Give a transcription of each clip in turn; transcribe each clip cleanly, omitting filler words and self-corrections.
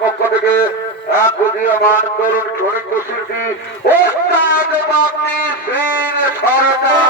পক্ষ থেকে এক উদীয়মান তরুণ শহীদ শিল্পী ওস্তাদ বাপ্পি শ্রীর সরকার।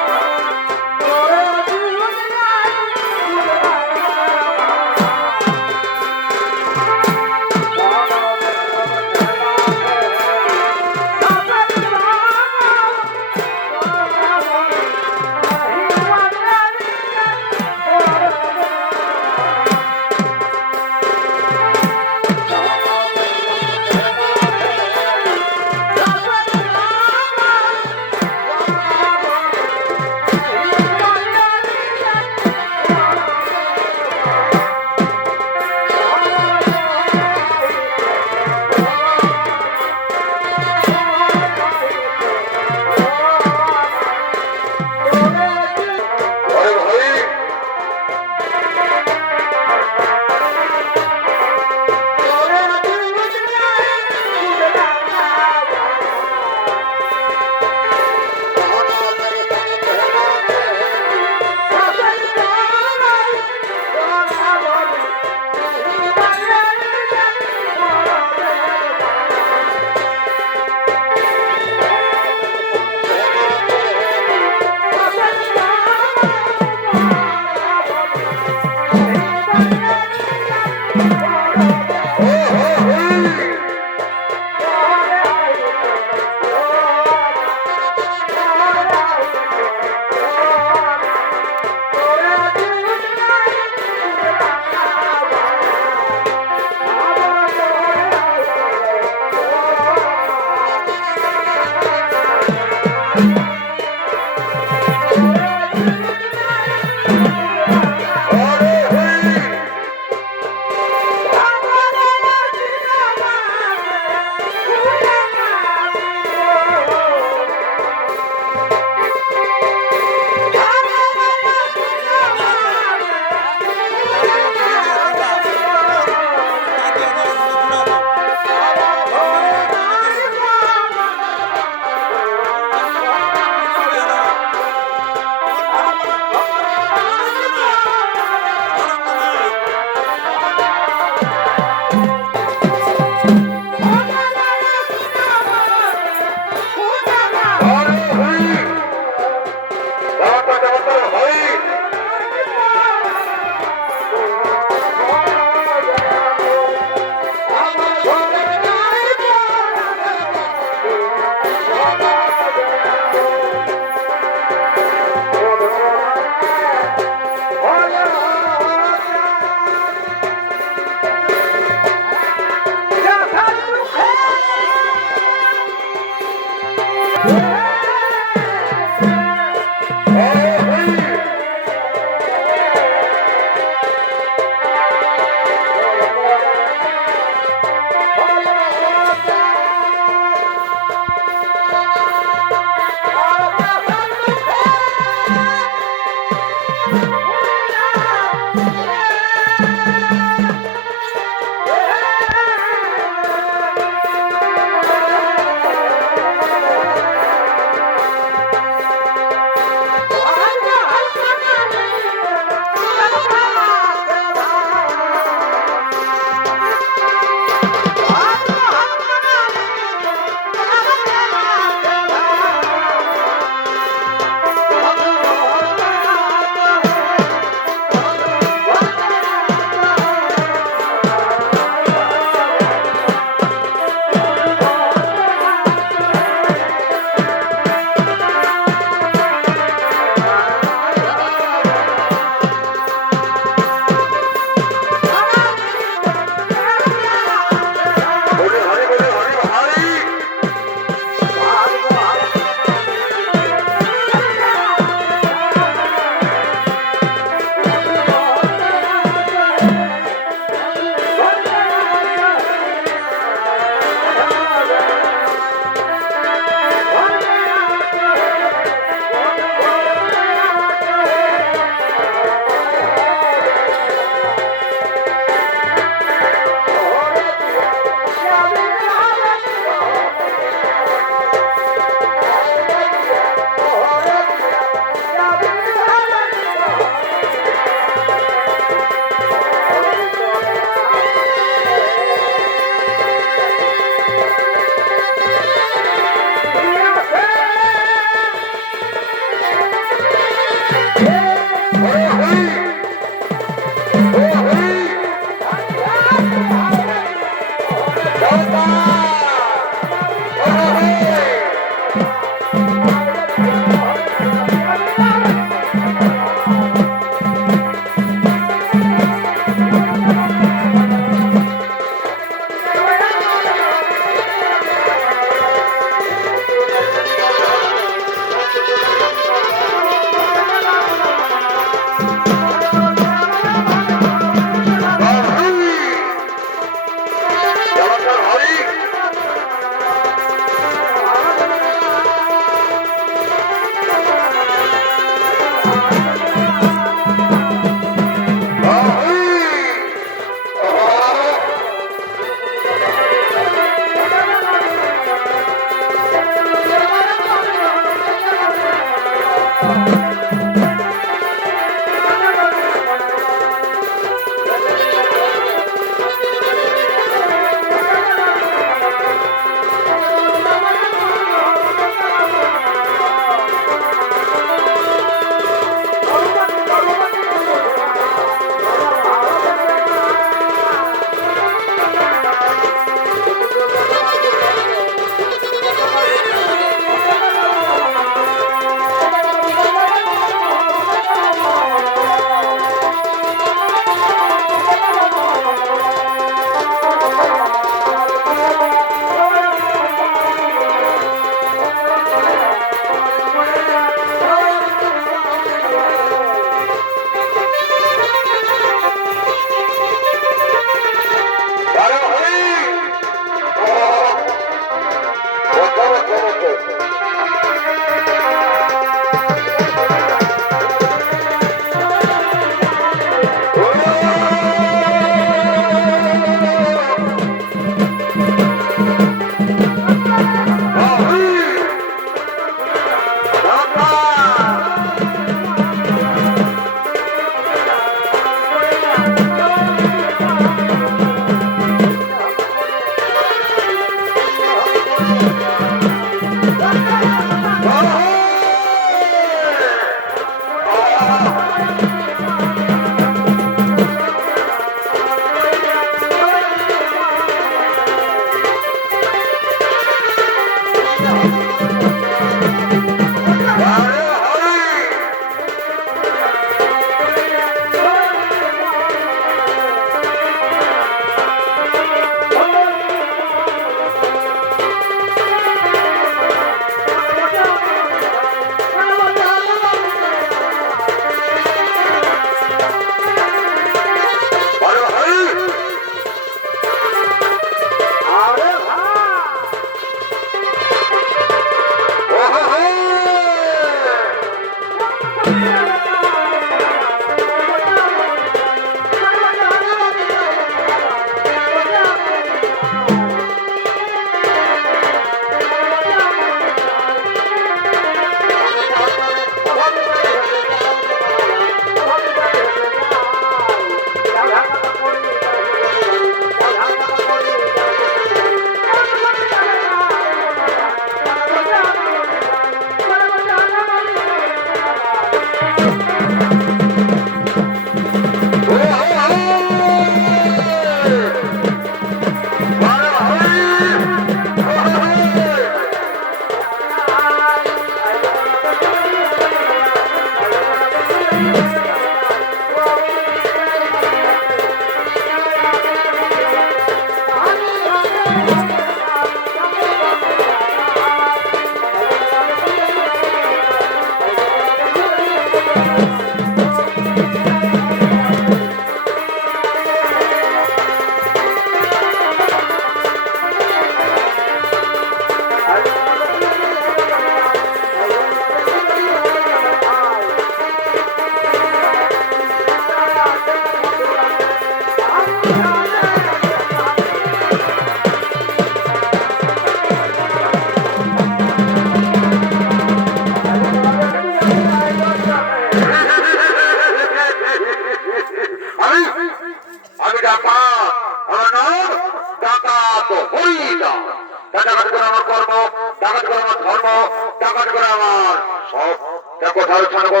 ছাড়বো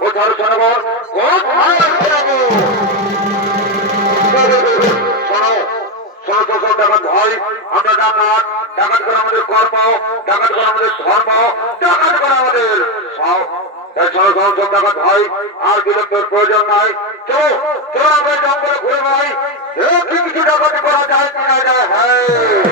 কোথায় ছাড়বো কোথায় ছাড়বো শোনো শোনো তো সব ডাকাত ভাই আমরা ডাকাত ডাকাত করে আমাদের কর্ম ডাকাত করে আমাদের ধর্ম ডাকাত করে আমাদের সব শোনো শোনো সব ডাকাত ভাই আর বিলম্বের প্রয়োজন নাই চলো চলো আমরা জঙ্গলে ঘুরে ভাই দেখি কিছু ডাকাতি করা যায় কিনা যায় হ্যাঁ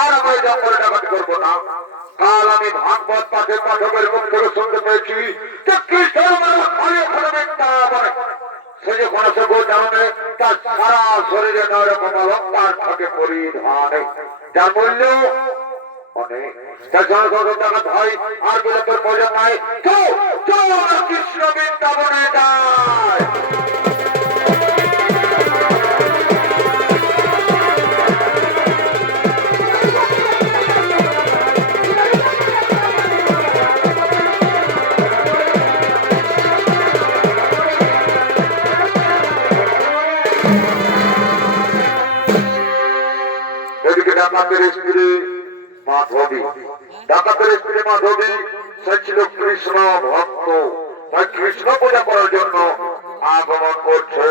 আর আমি জঙ্গলে ডাকাতি করবো না কাল আমি ভাগবত পাঠের পাঠকের মুখ থেকে শুনতে পেয়েছি যে কৃষ্ণের মানুষ ঘরে ঘরে মিথ্যা বলে সে যে কোনো সে গোচারণে তার সারা শরীরে 9 রকম অলঙ্কার থাকে পরিধানে যার মূল্য অনেক তার জনগণের ভাই আর বিলম্বের প্রয়োজন নাই কৃষ্ণ বৃন্দাবনে যায় ডাকাতের স্ত্রী মাধবী ডাকাতের স্ত্রী মাধবী সে ছিল কৃষ্ণ ভক্ত তাই কৃষ্ণ পূজা করার জন্য আগমন করছে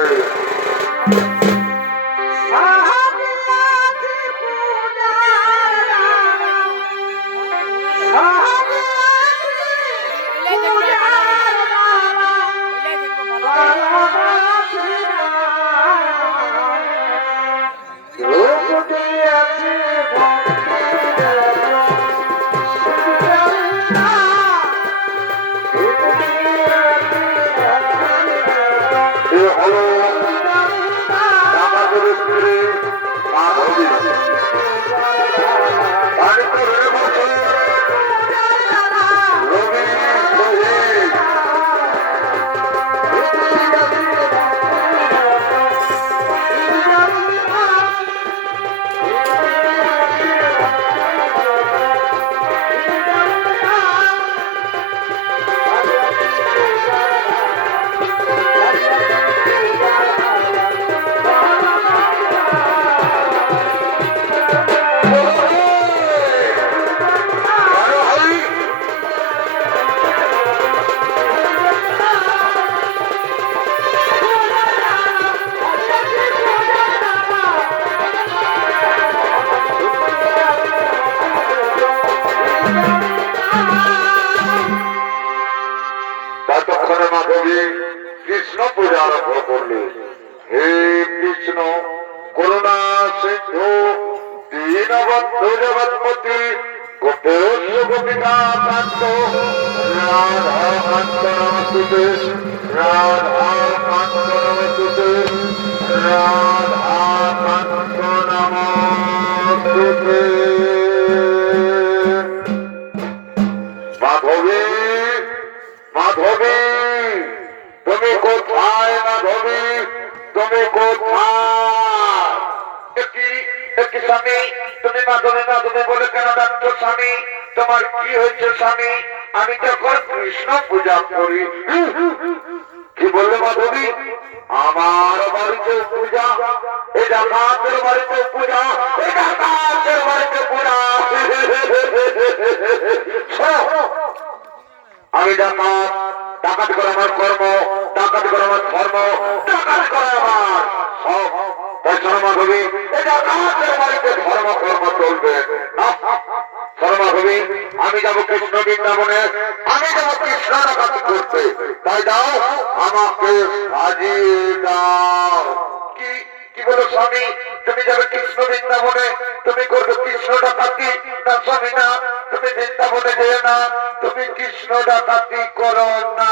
কৃষ্ণ পূজা আরম্ভ করলে হে কৃষ্ণ করুণা সিন্ধু দীনবন্ধু জগৎপতি গোপেশ গোপিকা কান্ত রাধা কান্ত নমস্তুতে রাধা কান্ত নমস্তুতে রাধা কান্ত নমস্তুতে মাধবী মাধবী তুমি কোথায় মাধবী তুমি কোথায় তুমি বলে কেন ডাকছো স্বামী? তোমার কি হয়েছে স্বামী? আমি যখন কৃষ্ণ পূজা করি। কি বললে মাধবী? আমার বাড়িতে পূজা, এটা কাকের বাড়িতে পূজা, এটা কাকের বাড়িতে পূজা। আমি ডাকাত, ডাকাত করে আমার কর্ম, ডাকাত করে আমার ধর্ম, ডাকাত করে আমার সব। মাধবী, এটা কাকের বাড়িতে ধর্ম কর্ম চলবে না। মাধবী, আমি যাবো কৃষ্ণ বৃন্দাবনে, আমি যাবো কৃষ্ণ ডাকাতি করতে। তাই দাও আমাকে সাজিয়ে দাও। কি কি বলো স্বামী? তুমি যাবে কৃষ্ণ বৃন্দাবনে, তুমি করবে কৃষ্ণ ডাকাতি? না স্বামী না, তুমি বৃন্দাবনে যেও না, তুমি কৃষ্ণ ডাকাতি করো না।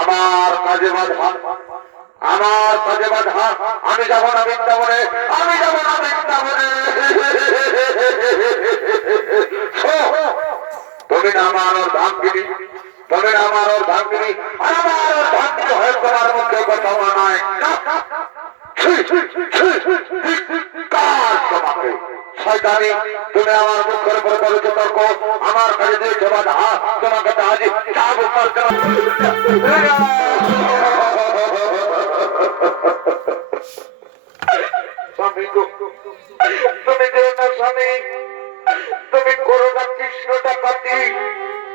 আমার কাজে বাধা, আমার কাজে বাধা। আমি যাব না বৃন্দাবনে, আমি যাব না বৃন্দাবনে। তুমি না আমার ধামগিরি, তুমি না আমার ধামগিরি, আমার ধামগিরি হয়ে তোমার মধ্যে কথা মানায় তোমাকে। শয়তানি, তুমি আমার মুখের উপর করেছো তর্ক, আমার কাছে দিয়েছো বাধা, তোমাকে তো আজ চাবো স্বামী গো, তুমি যে না স্বামী, তুমি করো না কৃষ্ণ ডাকাতি।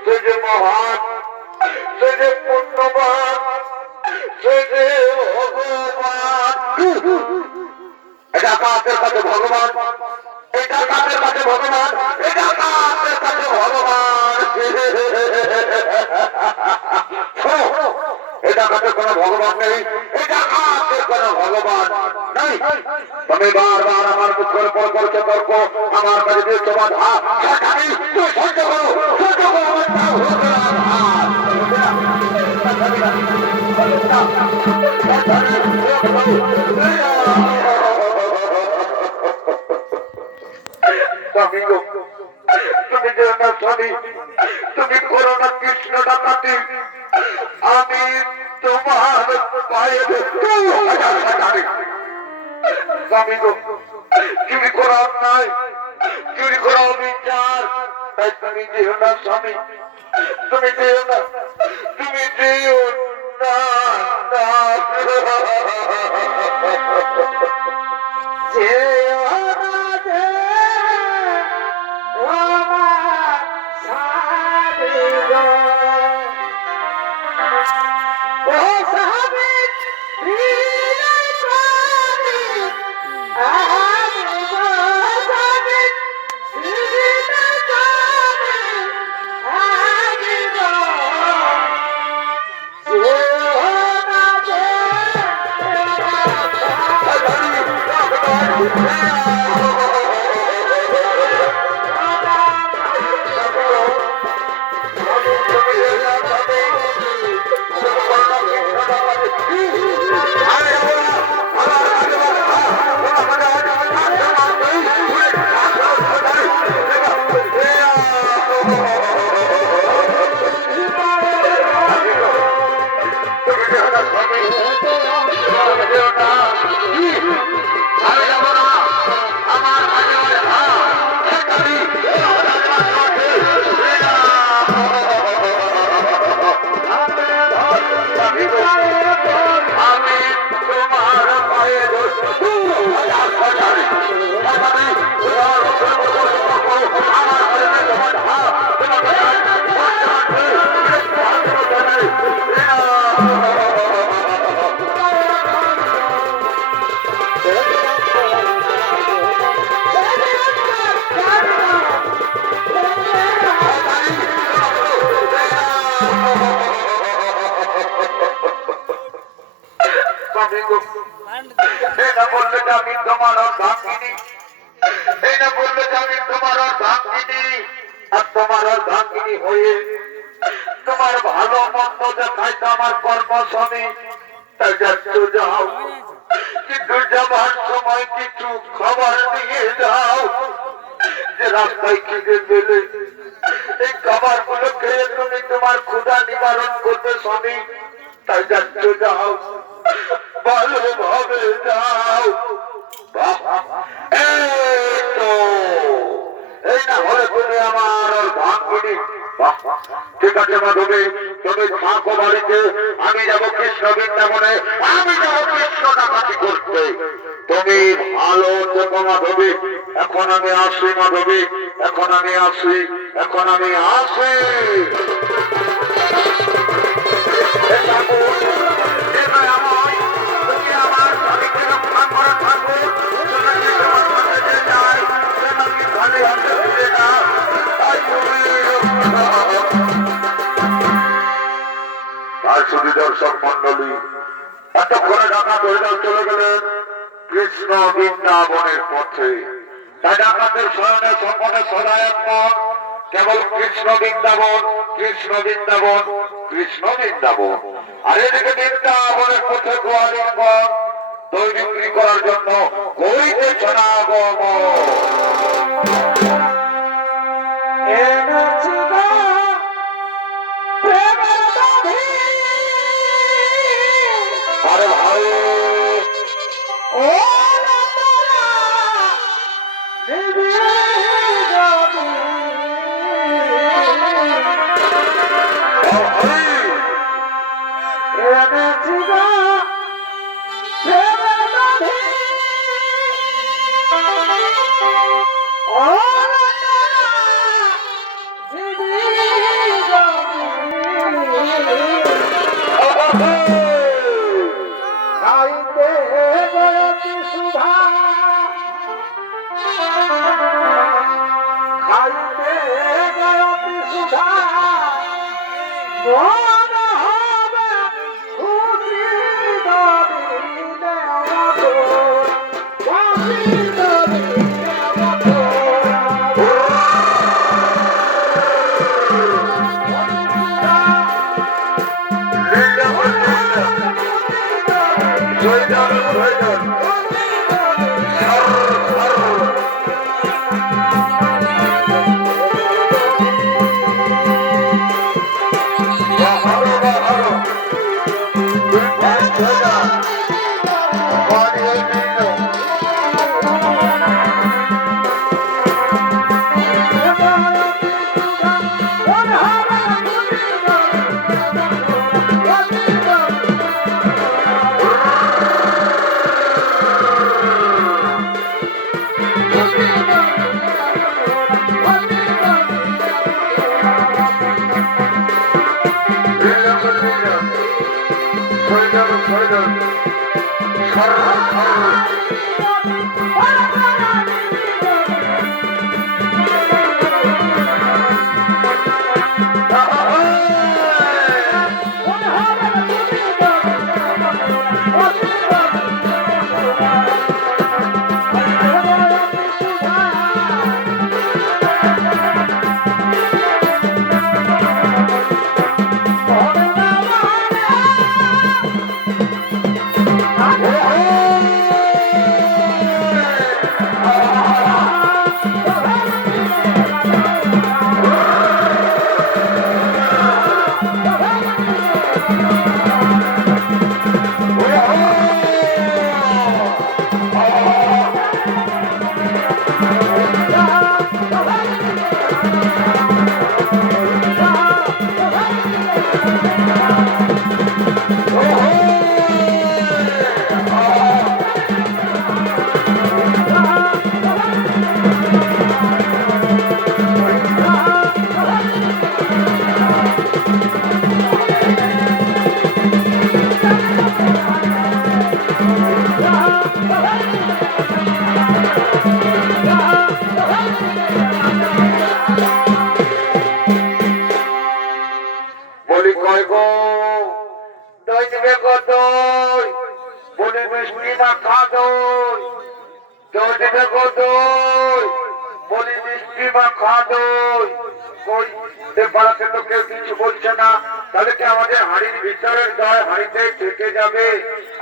সে যে মহান, সে যে পুণ্যবান, সে যে ভগবান। এটা কাকের কাছে ভগবান, এটা কাকের কাছে ভগবান, এটা কাকের কাছে ভগবান। এটা কাছে কোনো ভগবান নেই, এটা কাকের কোনো ভগবান নেই। তুমি বারবার আমার মুখের পর করছো তর্ক, আমার কাছে দিয়েছো বাধা। তুই সহ্য করো, সহ্য করো, আমার নাম হলো তুমি যে না স্বামী, তুমি করো না কৃষ্ণ ডাকাতি। আমি তোমার পায়ে স্বামী গো, চুরি করা অন্যায়, চুরি করা অবিচার। তাই তুমি যেও না স্বামী, তুমি যেও না, তুমি যেও না। এটা বললে যে আমি তোমার ভাঙিনি, এটা বললে যে আমি তোমার ভাঙিনি, আর তোমার ভাঙিনি হয়ে তোমার ভালো মন্দ দেখাই তো আমার কর্ম স্বামী। তাই যাচ্ছ যাও, কিন্তু যাবার সময় কিছু খাবার নিয়ে যাও, যে রাস্তায় খিদে পেলে এই খাবার গুলো খেয়ে তুমি তোমার ক্ষুধা নিবারণ করবে স্বামী। তাই যাচ্ছ যাও, ভালোভাবে যাও। এই না হলে তুমি আমার ধান কিনি। ঠিক আছে মাধবী, তুমি থাকো বাড়িতে, আমি যাবো কৃষ্ণ বৃন্দাবনে, আমি যাবো কৃষ্ণ ডাকাতি করতে। তুমি ভালো থেকো মাধবী। এখন আমি আসি মাধবী, এখন আমি আসি, এখন আমি আসি। দর্শক মন্ডলী, এতক্ষণে ডাকাত হরিদল চলে গেলেন কৃষ্ণ বৃন্দাবনের পথে। তাই ডাকাতের শয়নে স্বপনে সদায়ক মন কেবল কৃষ্ণ বৃন্দাবন, কৃষ্ণ বৃন্দাবন, কৃষ্ণ বৃন্দাবন। আর এদিকে বৃন্দাবনের পথে গোয়ালিনগণ দই বিক্রি করার জন্য করিতেছে না আগমন। আরে ভাই ও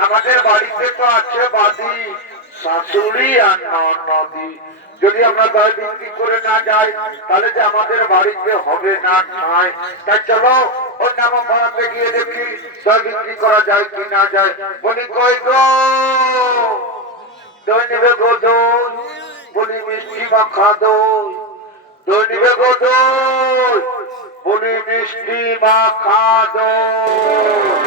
আমাদের বাড়িতে তো আছে বাদি শাশুড়ি আর ননদি। যদি আমরা দই বিক্রি করে না যাই তাহলে যে আমাদের বাড়িতে হবে না ঠাঁই। তাই চলো ওর নাম পাড়াতে গিয়ে দেখি দই বিক্রি করা যায় কি না যায়। বলি কই গো দই নেবে গো দই, বলি মিষ্টি মাখা দই, দই নিবে গো দই, বলি মিষ্টি মাখা দই।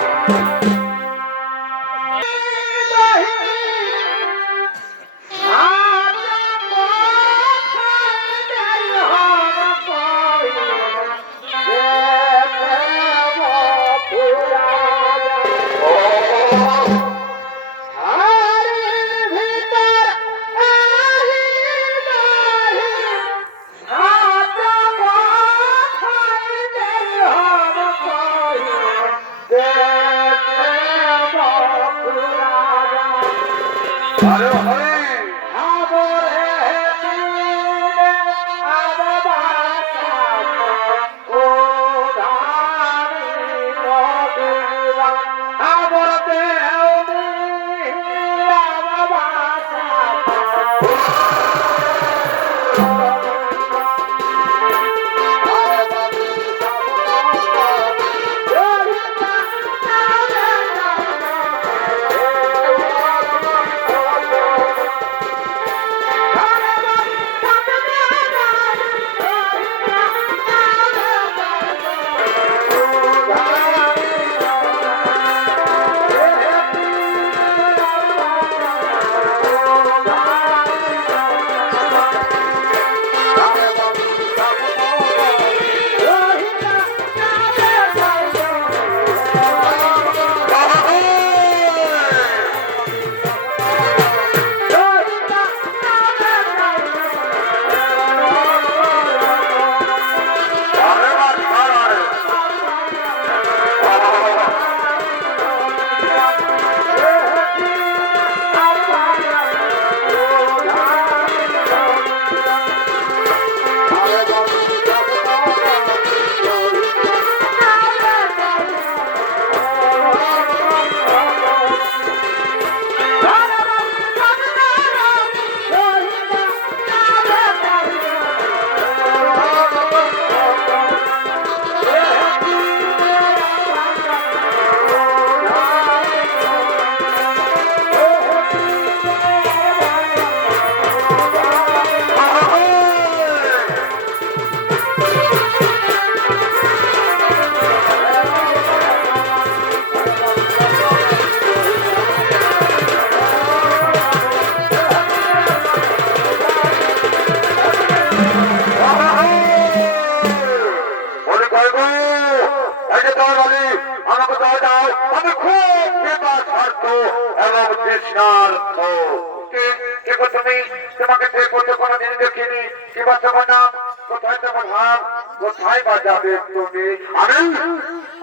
তোমাকে কোনোদিন দেখিনি, কিবা তোমার নাম, কোথায় তোমার ভাব, কোথায় বাজাবে তুমি?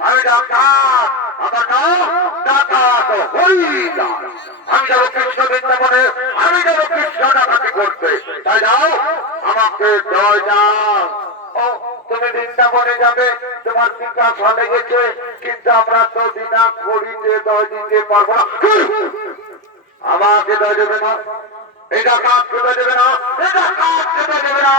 আমি ডাকাত, আমার নাম ডাকাত হরিদাস। আমি যাবো কৃষ্ণ বৃন্দাবনে, আমি যাবো কৃষ্ণ ডাকাতি করতে। তাই যাও, আমাকে জয় যাও। ও তুমি বৃন্দাবনে যাবে, তোমার বিকাশ হয়ে গেছে, কিন্তু আমরা তো বিনা করিতে দয় দিতে পারবো না। আমাকে দয় দেবে না, এটা কাজ করে দেবে না, এটা কাজ করে দেবে না।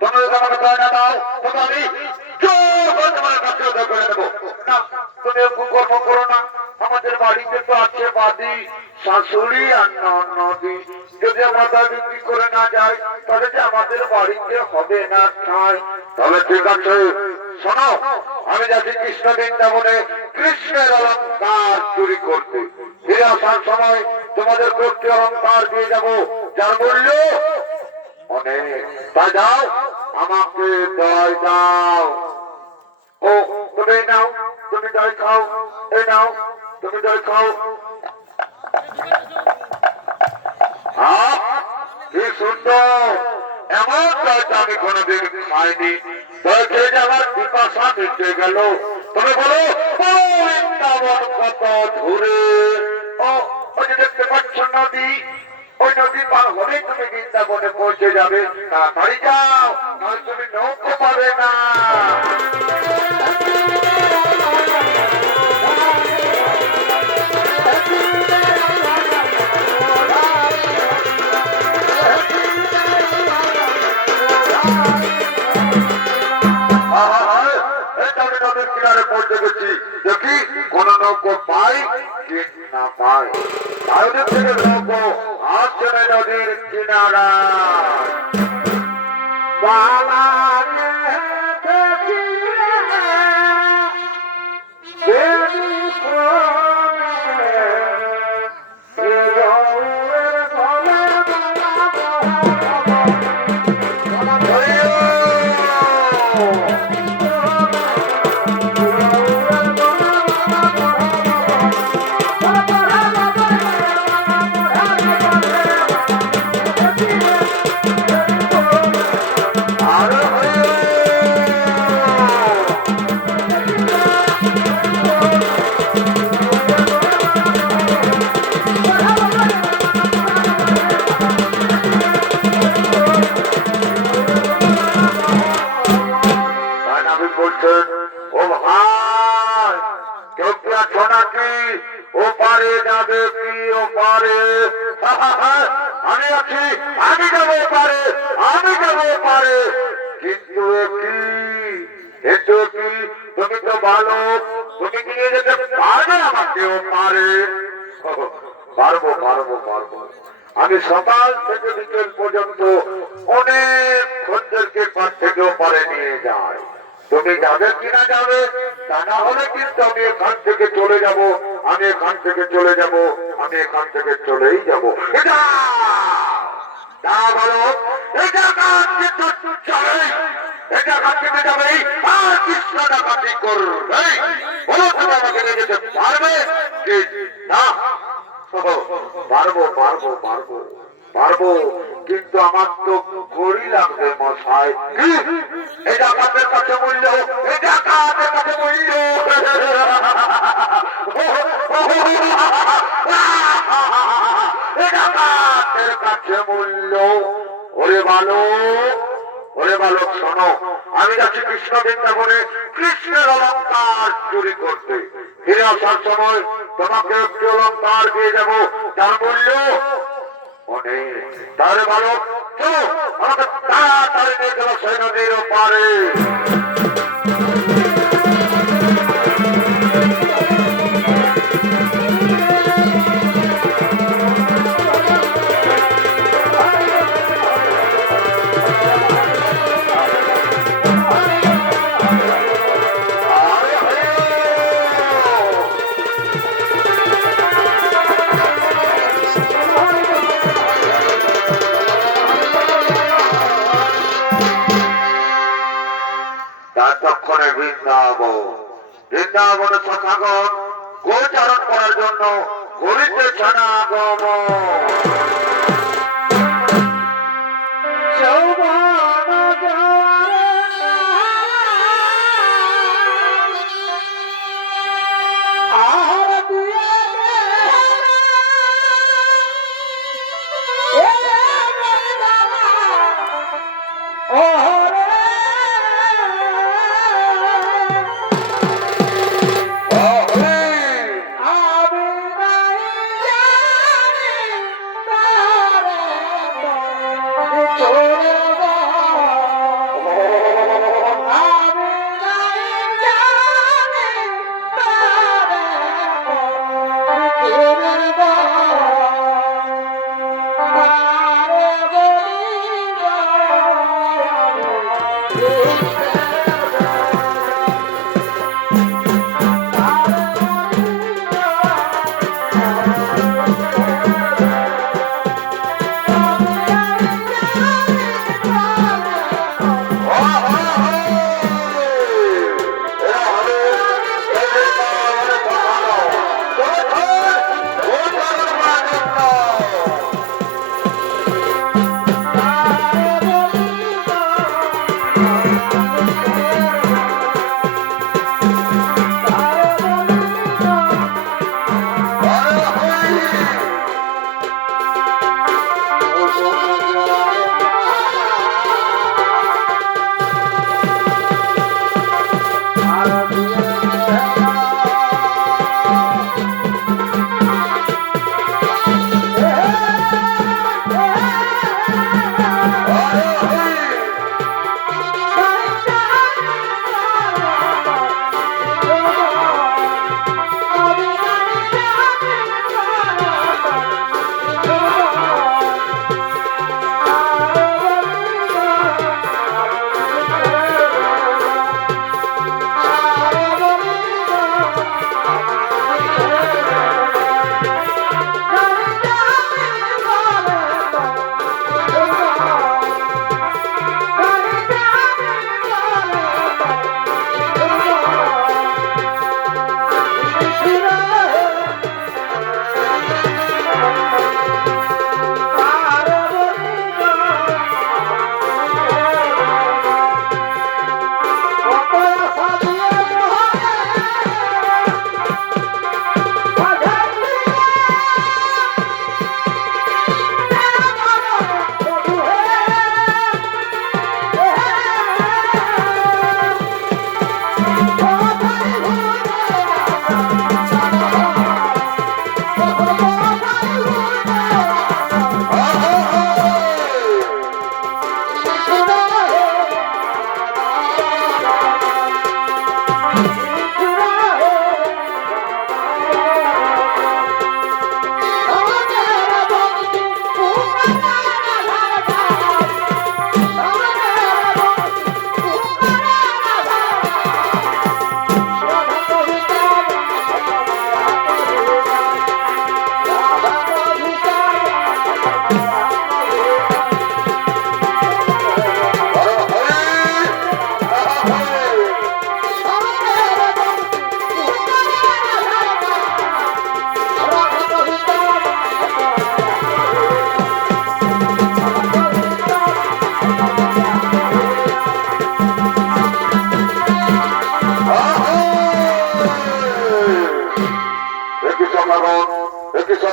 তুমি তোমাকে দয় না দাও, তবে আমি তোমার কাছে করে দেবো না। তুমি কুকর্ম করো না। আমাদের বাড়িতে তো আছে বাদি, শাশুড়ি আর ননদি। যদি আমরা দয় বিক্রি করে না যাই, তাহলে যে আমাদের বাড়িতে হবে না ঠাঁই। তবে ঠিক আছে, শোনো, আমি যাচ্ছি কৃষ্ণ বৃন্দাবনে কৃষ্ণের অলঙ্কার চুরি করতে। ফিরে আসার সময় তোমাদের করতে অলঙ্কার দিয়ে যাবো, যার মূল্য অনেক। তা যাও, আমাকে দয় দাও। ও তুমি নাও, তুমি দয় খাও, এই নাও, তুমি দয় খাও। কি সুন্দর, এমন দয়টা আমি কোনোদিন খাইনি। দয় খেয়ে যে আমার পিপাসা মিটে গেল। তুমি বলো বৃন্দাবন কত দূরে? ও ওই যে দেখতে পাচ্ছ নদী, ওই নদী পার হলেই তুমি বৃন্দাবনে পৌঁছে যাবে। তাড়াতাড়ি যাও, নয় তুমি নৌকো পাবে না। নদীর কিনারে পৌঁছে গেছি, দেখি কোন নৌকো পাই কি না পাই। থেকে নৌকো আসছে না নদীর কিনারায় বালা বলছেন, ও ভাই কেউ কি আছো নাকি? ওপারে যাবে কি? ওপারে আমি আছি, আমি যাবো পারে, আমি যাবো পারে। কিন্তু কি এসো কি? তুমি তো ভালো, তুমি কি নিয়ে যেতে পারবে আমাকে ওপারে? পারবো পারবো পারবো। আমি সকাল থেকে বিকেল পর্যন্ত অনেক খদ্দেরকে ঘর থেকে ওপারে নিয়ে যাই। তুমি যাবে কিনা যাবে, তা না হলে কিন্তু আমি এখান থেকে চলে যাব, আমি এখান থেকে চলে যাব, আমি এখান থেকে চলেই যাব। এটা তা বলো, এটা কাজ কিন্তু চলেই, এটা কাজ থেকে যাবেই, আর কৃষ্ণ ডাকাতি করবে। বলো তুমি আমাকে নিয়ে যেতে পারবে কি না? পারবো পারবো পারবো পারবো, কিন্তু আমার তো ঘড়ি লাগবে মশাই। এটা কাদের কাছে মূল্য, এটা কাদের কাছে মূল্য। এটা কাদের কাছে মূল্য। ওরে বালক, ওরে বালক শোনো, আমি যাচ্ছি কৃষ্ণ বৃন্দাবনে কৃষ্ণের অলঙ্কার চুরি করতে। ফিরে আসার সময় তোমাকে একটি অলঙ্কার দিয়ে যাবো, তার মূল্য অনেক। তাহলে বালক চলো, আমাকে তাড়াতাড়ি নিয়ে চলো সেই নদীর ওপারে। বৃন্দাবনে সখাগণ গোচারণ করার জন্য গরিতে ছানা গম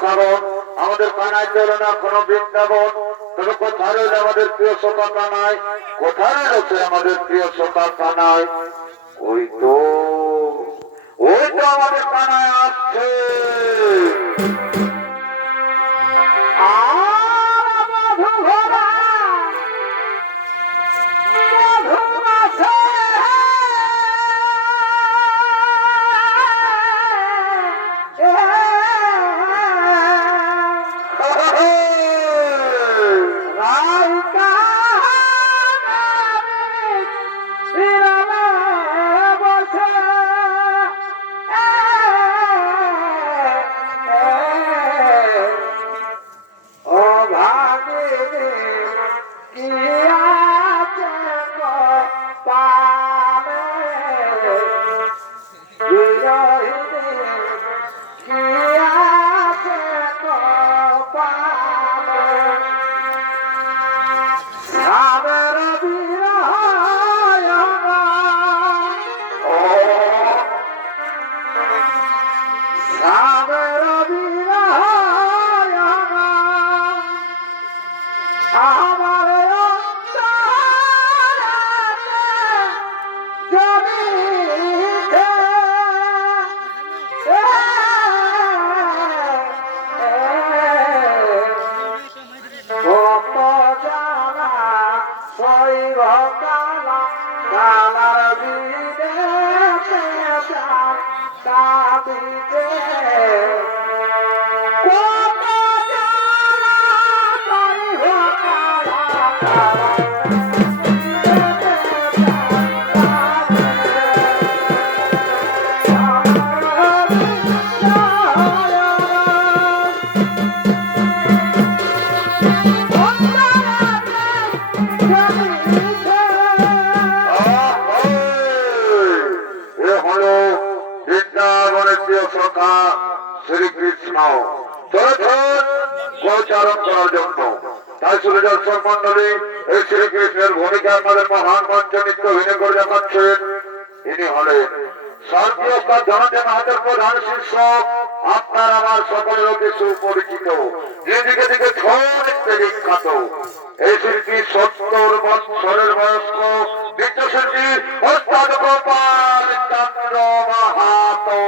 কারণ আমাদের কানায় চলে না কোনো বৃন্দাবন। তবে কোথায় রয়েছে আমাদের প্রিয় সখা কানায়? কোথায় রয়েছে আমাদের প্রিয় সখা কানায়? ওই তো আমাদের কানায় আসছে। শ্রীকৃষ্ণ চলেছেন গোচারণ করার জন্য। তাই শুনে দর্শক মন্ডলী এই শ্রীকৃষ্ণের ভূমিকা আমাদের মহান মঞ্চ নৃত্য অভিনয় করে দেখাচ্ছেন। ইনি হলেন স্বর্গীয় জনতা মহাদের প্রধান শিষ্য, আপনার আমার সকলেরও কিছু পরিচিত, নিজেকে দিকে ছড়তে বিখ্যাত এই শিল্পী 70 বৎসরের বয়স্ক নৃত্যশিল্পী ওস্তাদ গোপাল চন্দ্র মাহাতো।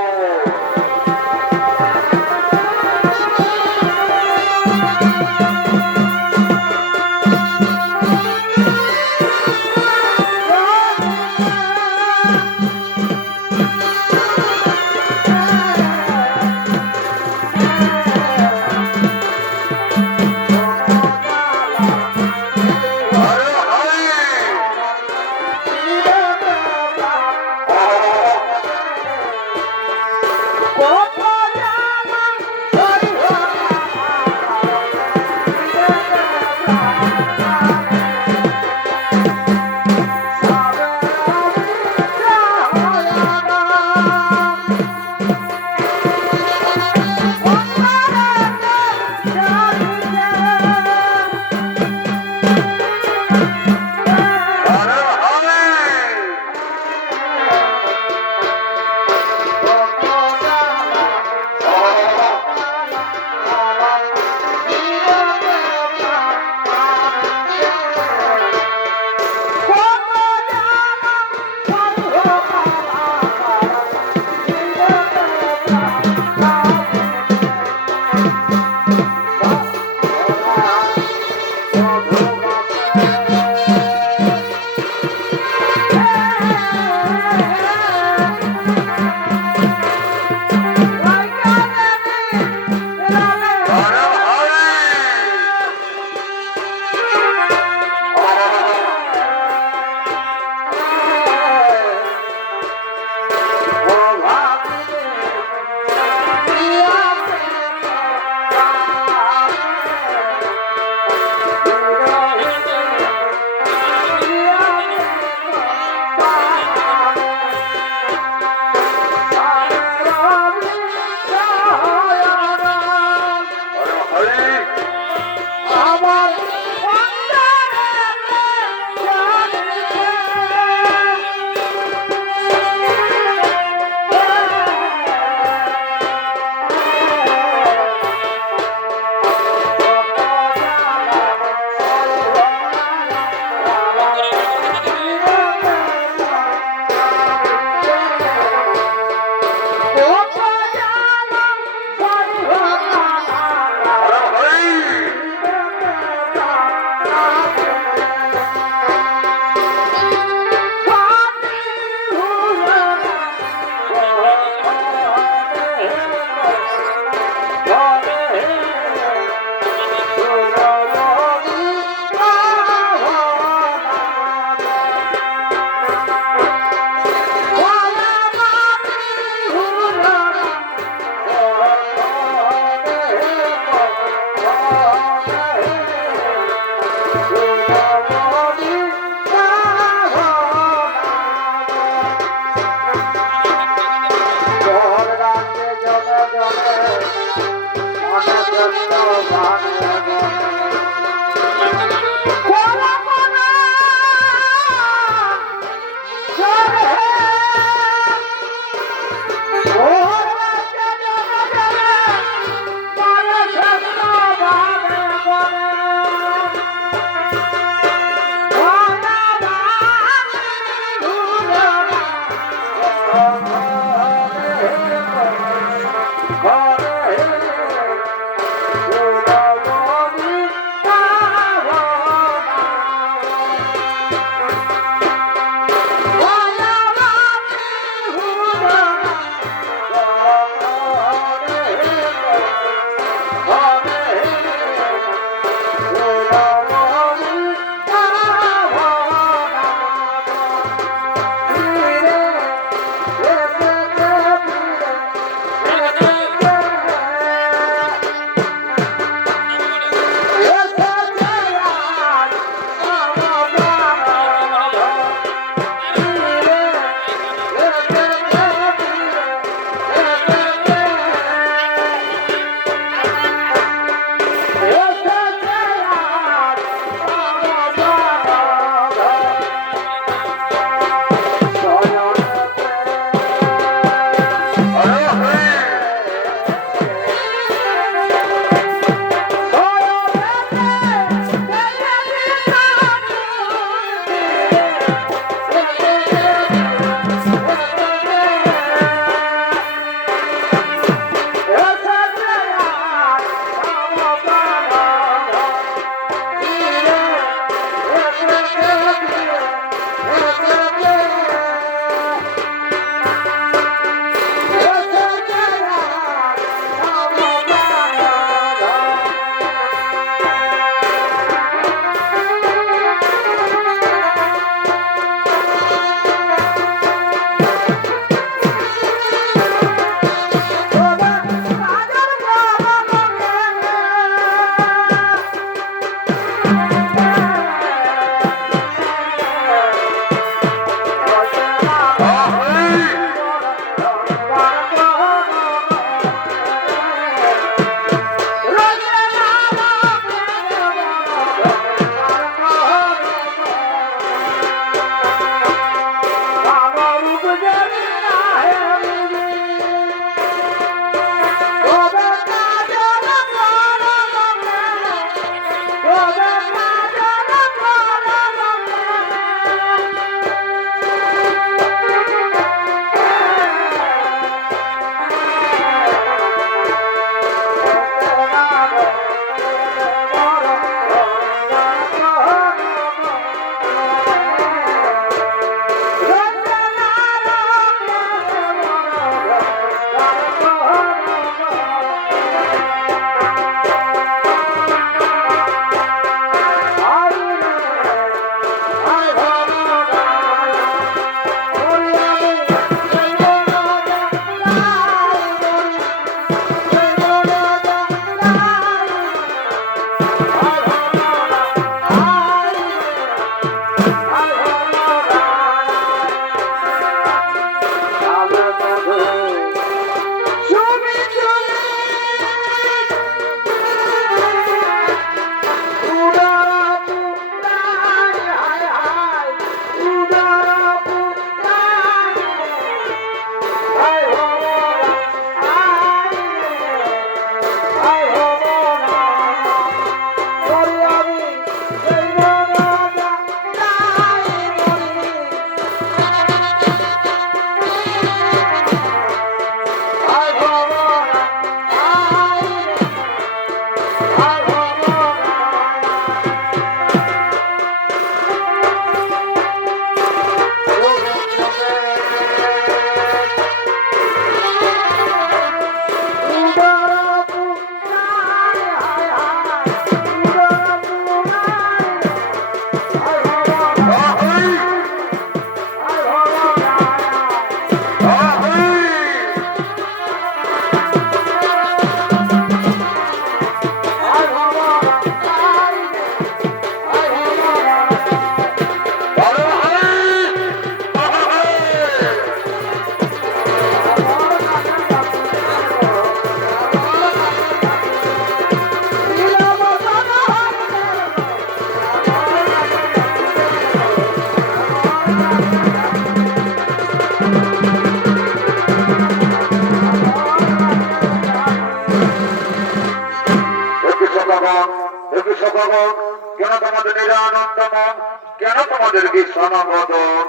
সখগণ, কেন তোমাদের নিরানন্দমন, কেন তোমাদের বিশ্বনবদন?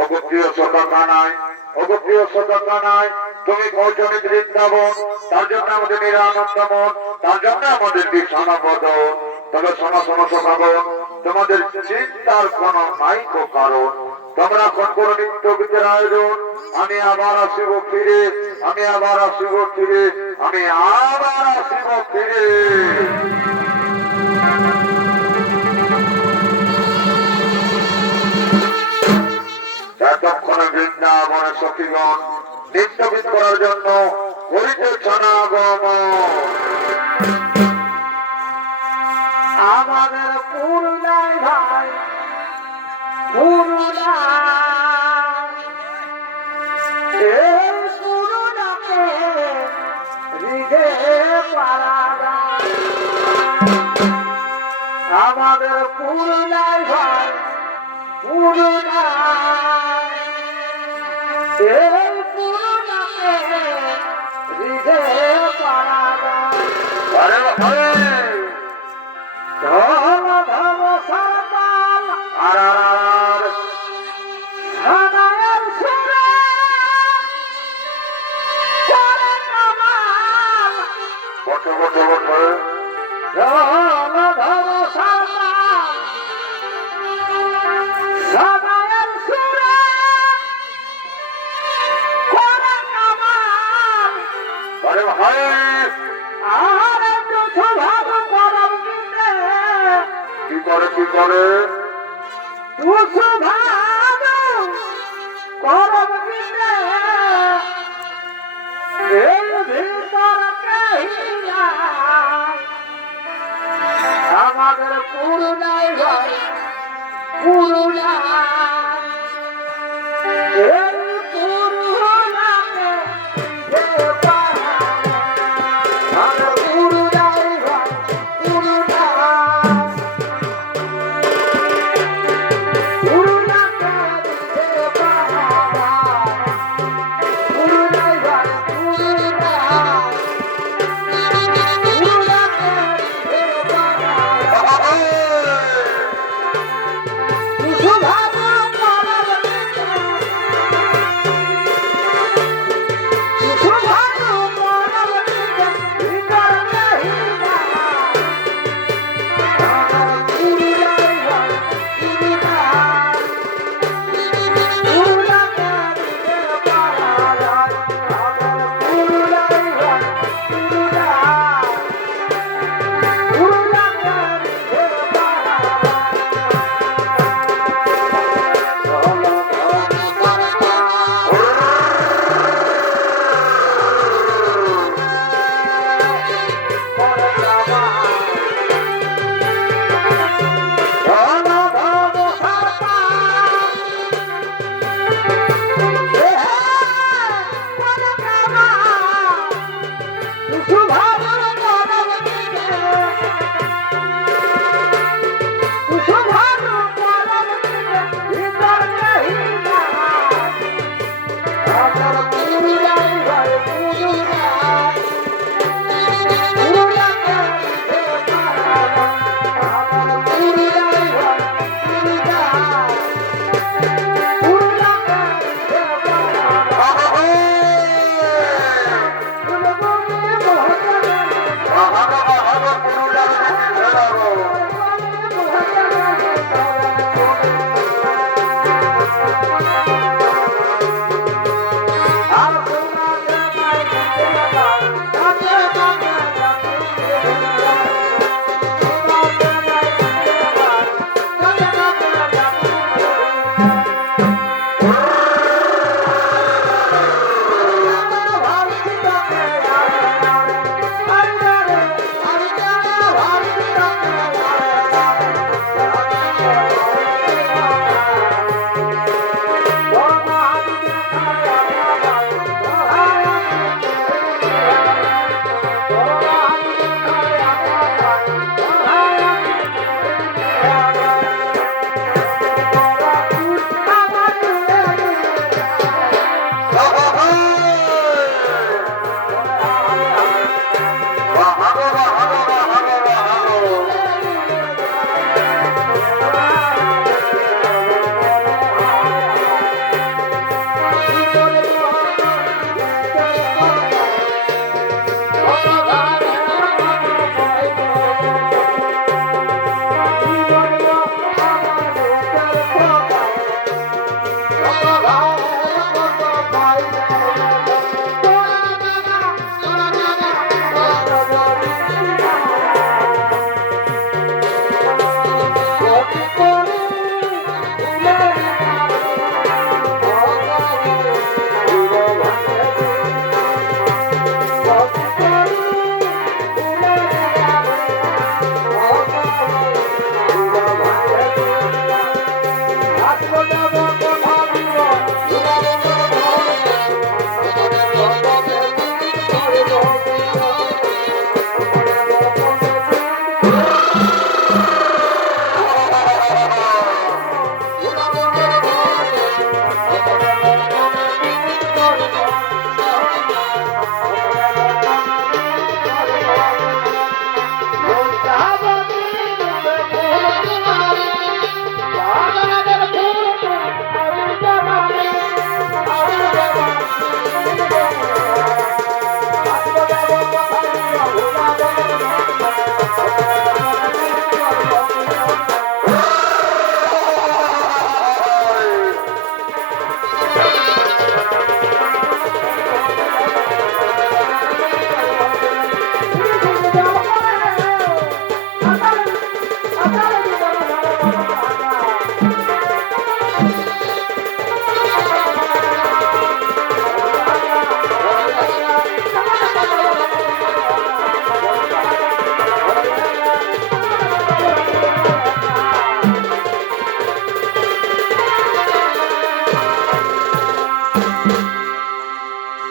ওগো প্রিয় সখা কানাই, ওগো প্রিয় সখা কানাই, তুমি পৌঁছনি বৃন্দাবন, তার জন্য আমাদের নিরানন্দমন, তার জন্য আমাদের বিশ্বনবদন। তবে শোনো শোনো সখগণ, তোমাদের চিন্তার কোন নাই কারণ। তোমরা কোন কোন নিত্য গীতের আয়োজন, আমি আবার আসিব ফিরে, আমি আবার আসিব ফিরে, আমি আবার আসিব ফিরে। এতক্ষণে বৃন্দাবনের সখীগণ নিত্যগীত করার জন্য করিতেছেন আগমন। আমাদের পুরুলাই ভাই পুরুলাই, এই পুরুলাকে হৃদে পারা যায়। আমাদের পুরুলাই ভাই পুরুলাই, এই পুরুলাকে হৃদে পারা যায়। ধর্ম ধর্ম সরকার আর হানায়ের সুরে করে কামাল। বসে বসে বসে ধর্ম ধর্ম সরকার হানায়ের সুরে করে কামাল। আরে ভাই আর একটু স্বভাব করম গীতে কি করে কি করে? দুশো ভাগ করম গীতে এর ভিতর কহিলা আমাদের পুরুলাই ভাই পুরুলাই, এই পুরুলাকে যে পারা আমার পুরুলাই ভাই পুরুলাই, পুরুলাকে যে পারা পুরুলাই ভাই পুরুলাই, পুরুলাকে যে পারা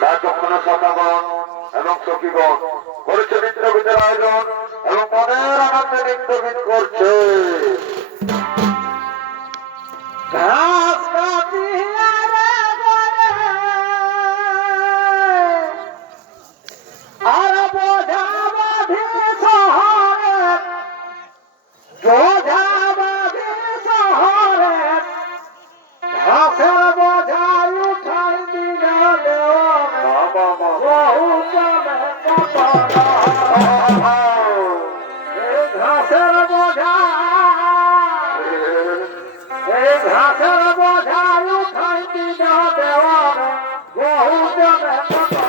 রাজক্ষণা সখাগণ এবং সখীগণ করেছে নৃত্যগীতের আয়োজন এবং মনের আনন্দে নৃত্যগীত করছে। ঘাস কাটিয়া রে গরে, আর বোঝা বাঁধি শহরে, বোঝা বাঁধি শহরে, ঘাসের বোঝাই উঠাই দিলে দেওয়ারে, বহু জনে কাপড়। এই ঘাসের বোঝা, এই ঘাসের বোঝাই উঠাই দিলে দেওয়ারে, বহু জনে কাপড়।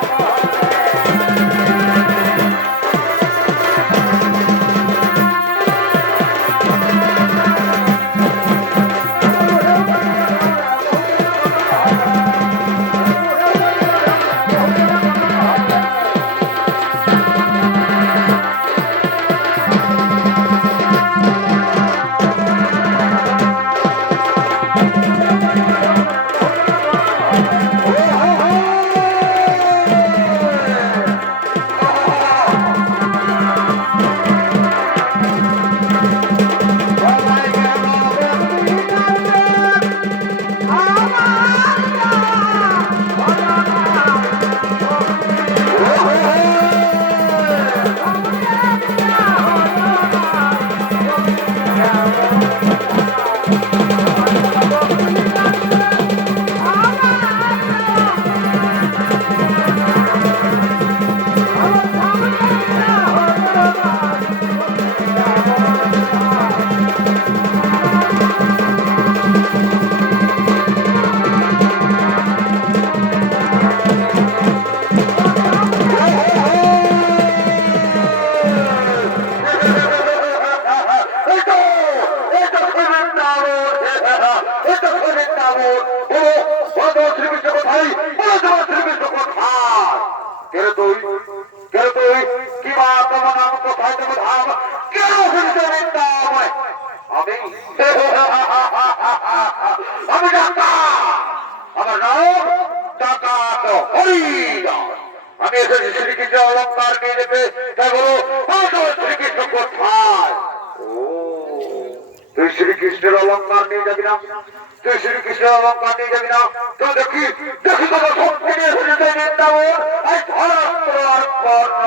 আমি আমার নাম ডাকাত হরিদাস। আমি এসেছি শ্রীকৃষ্ণ অলঙ্কার নিয়ে যেতে, তাই বলো শ্রীকৃষ্ণ কোথায়? তুই শ্রীকৃষ্ণের অলঙ্কার নিয়ে যাবি না? তুই শ্রীকৃষ্ণের অলঙ্কার নিয়ে যাবি না? তো দেখি দেখি তোমার শক্তি নিয়ে এসেছে বৃন্দাবন, এই ধরাস্ত্র আর কর্ণ।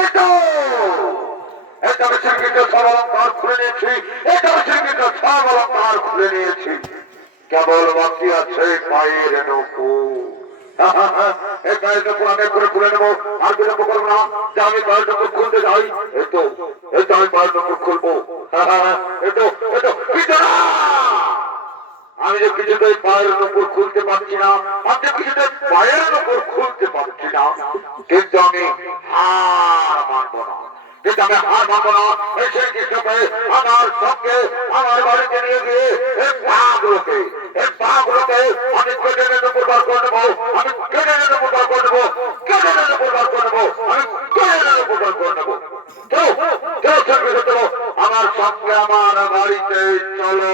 এটা এটা আমি শিক্ষিত সব অলঙ্কার খুলে নিয়েছি, এটা আমি শিক্ষিত সব অলঙ্কার খুলে নিয়েছি, কেবল বাকি আছে পায়ের নকুর। এই পায়ের নকুর আমি করে খুলে নেবো, আর বিলম্ব করবো না যে আমি পায়ের নকুর খুলতে যাই। এই তো আমি পায়ের নকুর খুলবো। আমি যে কিছুতেই পায়ের নকুর খুলতে পারছি না, আমি যে কিছুতেই পায়ের নকুর খুলতে পারছি না, কিন্তু আমি হার মানবো না, কিন্তু আমি হার মানবো না। এই শ্রীকৃষ্ণকে আমার সঙ্গে আমার বাড়িতে নিয়ে গিয়ে এই পাগুলোকে আমি কেটে নেবো, প্রবার করে নেবো, আমি কেটে নেবো, প্রবার করে নেবো, কেটে নেবো, প্রবার করে নেবো, আমি কেটে নেবো, প্রবার করে নেবো। কেউ শ্রীকৃষ্ণ চলো, আমার সঙ্গে আমার বাড়িতে চলো।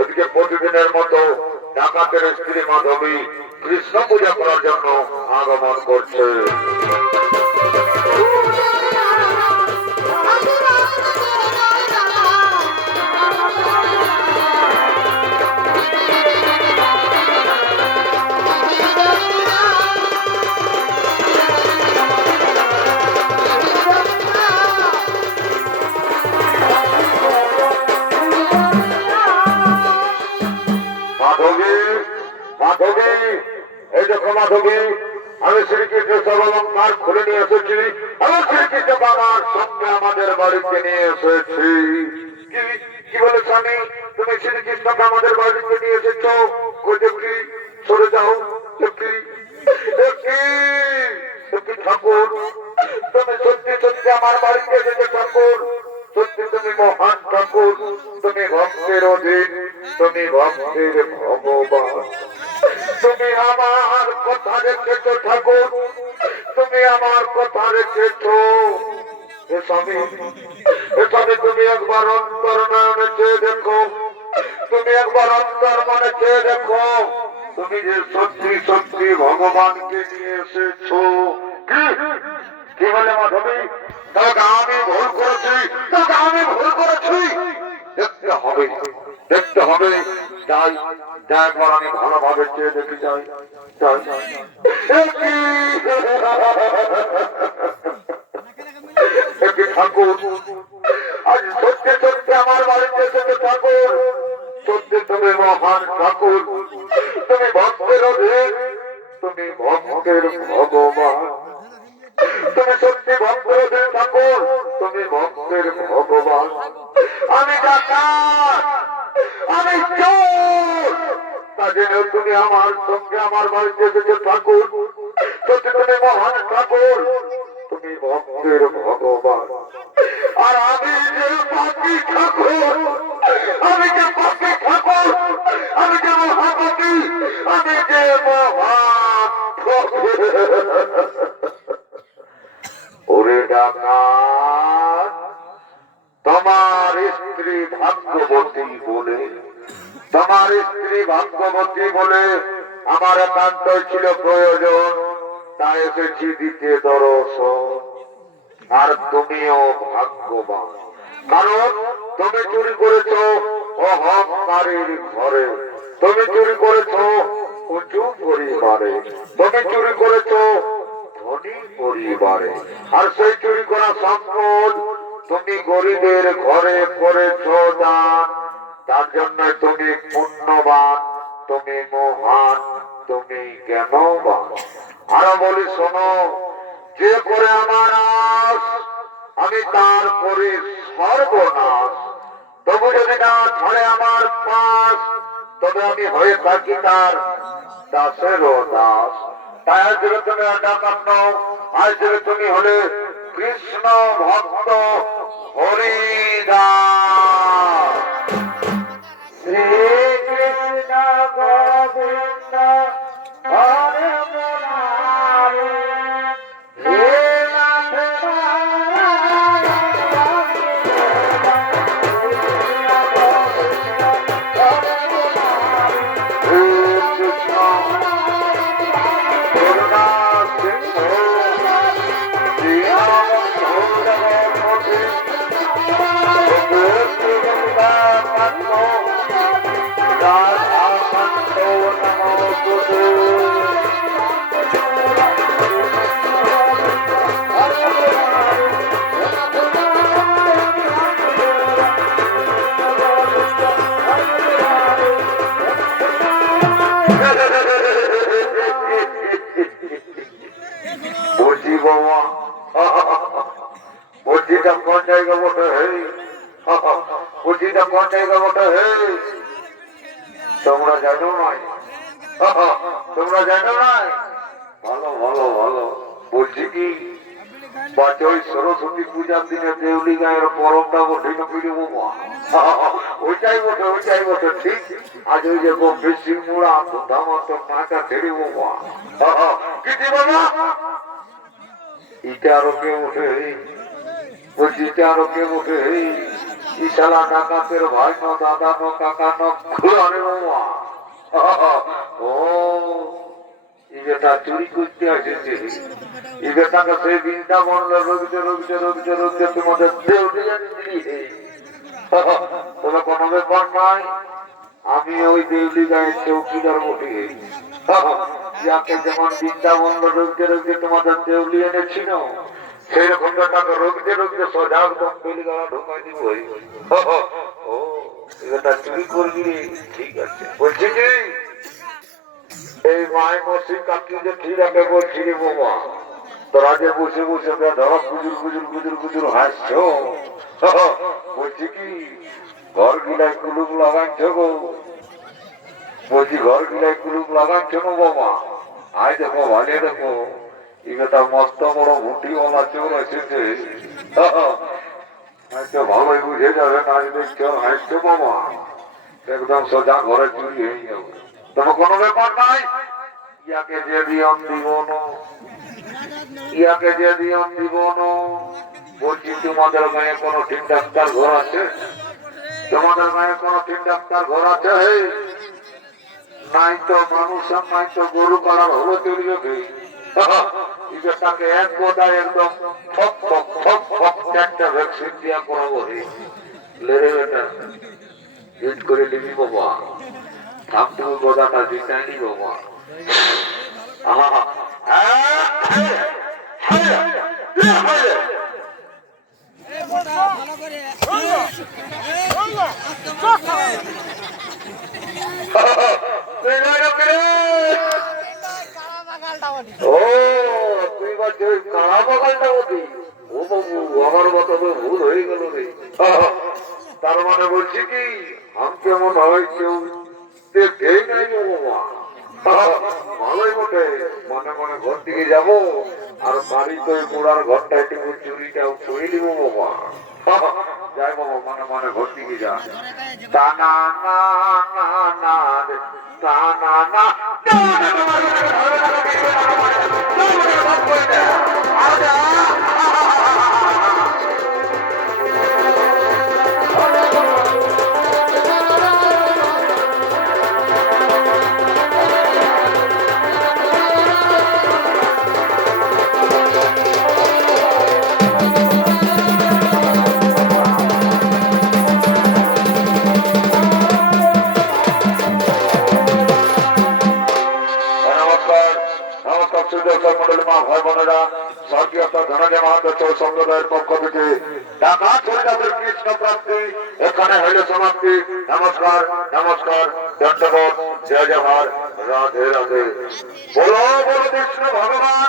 এদিকে প্রতিদিনের মতো ডাকাতের স্ত্রী মাধবী কৃষ্ণ পূজা করার জন্য আগমন করছে। মাধবী, এই দেখো মাধবী, আমি শ্রীকৃষ্ণ সব অলঙ্কার খুলে নিয়ে এসেছি, আমি শ্রীকৃষ্ণ বাবার সঙ্গে আমাদের বাড়িতে নিয়ে এসেছি। কি বলে স্বামী, তুমি শ্রীকৃষ্ণকে আমাদের বাড়িতে নিয়ে এসেছ? দেখি, সরে যাও, দেখি ঠাকুর, তুমি সত্যি সত্যি আমার বাড়িতে এসেছো ঠাকুর, সত্যি তুমি মহান ঠাকুর, তুমি ভক্তের অধীন, তুমি ভক্তের ভগবান, তুমি আমার কথা রেখেছো ঠাকুর, তুমি আমার কথা রেখেছো। স্বামী, তুমি একবার অন্তর নয়নে চেয়ে দেখো, তুমি একবার অন্তর মনে চেয়ে দেখো, তুমি যে সত্যি সত্যি ভগবানকে নিয়ে এসেছো। কি বলে মাধবী, তোকে আমি ভুল করেছি, দেখতে হবে, যাই একবার আমি ভালোভাবে চেয়ে দেখি, যাই ঠাকুর, আজ সত্যি সত্যি আমার বাড়িতে এসেছে ঠাকুর, সত্যি তুমি মহান ঠাকুর, তুমি ভক্তের অধীন, তুমি ভক্তের ভগবান, তুমি সত্যি ভক্তের অধীন ঠাকুর, তুমি ভক্তের ভগবান। আমি ডাকাত, আমি চোর, তা জেনে তুমি আমার সঙ্গে আমার বাড়িতে এসেছো ঠাকুর, সত্যি তুমি মহান ঠাকুর, তুমি ভক্তের ভগবান। আর আমি যে পাপী ঠাকুর, আমি যে পাপী ঠাকুর, আমি যে মহাপাপী, আমি যে মহান ওরে ডাকাত, তোমার স্ত্রী ভাগ্যবতী বলে, তোমার স্ত্রী ভাগ্যবতী বলে আমার একান্ত ছিল প্রয়োজন, তাই এসেছি দিতে দর্শন। আর তুমিও ভাগ্যবান, কারণ তুমি চুরি করেছো অহংকারের ঘরে, তুমি চুরি করেছো উঁচু পরিবারে, তুমি চুরি করেছো ধনী পরিবারে, আর সেই চুরি করা সম্পদ তুমি গরিবের ঘরে করেছো দান। তার জন্য তুমি পুণ্যবান, তুমি মহান, তুমি জ্ঞানবান। আরো বলি শোনো, যে করে আমার আশ আমি তার করি সর্বনাশ। তবু যদি না ছাড়ে আমার পাশ, তবে আমি হয়ে থাকি তার দাসেরও দাস। তাই আজ থেকে তুমি ডাকাত নও, আজ থেকে তুমি হলে কৃষ্ণ ভক্ত হরিদাস। শ্রীকৃষ্ণ গোবিন্দ হরে মুরারি, হে নাথ নারায়ণ কৃষ্ণ গোবিন্দ হরে মুরারি, হে কৃষ্ণ করুণা সিন্ধু দীনবন্ধু জগৎপতি, গোপীবৃন্দাবন্ধ রাধাকান্ত নমোস্তুতে। বলছি বাবা, বলছিটা কোন জায়গা বটে? হে বলছিটা কোন জায়গা বটে? হে তোমরা জানো নাই? তোমরা জানো নাই? ভালো ভালো ভালো। বলছি কি, ওই সরস্বতী পূজার দিনে দেউলি গায়ের পরবটা বটে না পিড়ে বাবা? ওইটাই বটে, ওইটাই বটে, ঠিক। আজ ওই যে বেশি মুড়া ধামা তো নাকা ছেড়ে বাবা। কি বাবা, এটা আরো কে ওঠে? বলছি এটা আরো কে ওঠে? ইশালা ডাকাতের ভাই ন, দাদা ন, কাকা ন, খুড়ারে বাবা। ও এই বেটা চুরি করতে আসেছে, এই বেটাকে সেই বৃন্দাবন রবিতে রবিতে রবিতে রবিতে তোমাদের দেউলি জানিয়ে, তবে কোনো ব্যাপার নাই। আমি ওই দেউলি গায়ের চৌকিদার বটে, যাকে যেমন বৃন্দাবন রবিতে রবিতে তোমাদের দেউলি এনেছিল, সেই রকম বেটাকে রবিতে রবিতে সোজা একদম বেলি গালা ঢোকাই দিব। ও এটা চুরি করবি? ঠিক আছে। বলছি কি, এই মায় মসি কাকি যে ঠিক আছে বলছি রে বাবা, তোরা যে বসে বসে ধরো গুজুর গুজুর গুজুর গুজুর হাসছ, বলছি কি ঘর গিলায় কুলুক লাগাইছ গো? বলছি ঘর গিলায় কুলুক লাগাইছ না বাবা? আয় দেখো, ভালো দেখো, এটা মস্ত বড় ভুটিওয়ালা চোর এসেছে। ভালোই বুঝে যাবে, নাচ দেখছো হাসছো বাবা, একদম সোজা ঘরে চুরি হয়ে যাবে। তবে কোনো ব্যাপার নাই, ইয়াকে যে দিয়ন দিব না, ইয়াকে যে দিয়ন দিব না। বলছি তোমাদের গায়ে কোনো ঠিক ডাক্তার ঘর আছে? তোমাদের গায়ে কোনো ঠিক ডাক্তার ঘর আছে? হে নাই তো মানুষ, নাই তো গরু কারার হলো চলিয়ে গেই। তাকে এক কথায় একদম ঠক ঠক ঠক ঠক একটা ভ্যাকসিন দিয়া করাবো। হে লেরে বেটা হিট করে নিবি বাবা, থামটুকু গোদাটা জিতাইনি বাবা। ও তুই বলছি ওই কালা বাগালটা বলি? ও বাবু, আমার মতো তো ভুল হয়ে গেল রে। তার মানে বলছি কি, আমি কেমন হয় কেউ দেখেই নাই বাবা। ভালোই বটে, মনে মনে ঘর দিকে যাবো, আর বাড়িতে ওই মোড়ার ঘরটা একটু চুরিটাও করে দিব বাবা। যাই বাবা, মনে মনে ঘর দিকে যা। তা না না না না তা না না সম্প্রদায়ের পক্ষ থেকে টাকা চরিতাদের কৃষ্ণ প্রাপ্তি এখানে হইল সমাপ্তি। নমস্কার নমস্কার, দণ্ডবোধ, জয় জয়হার, রাধে রাধে। বলো বলো কৃষ্ণ ভগবান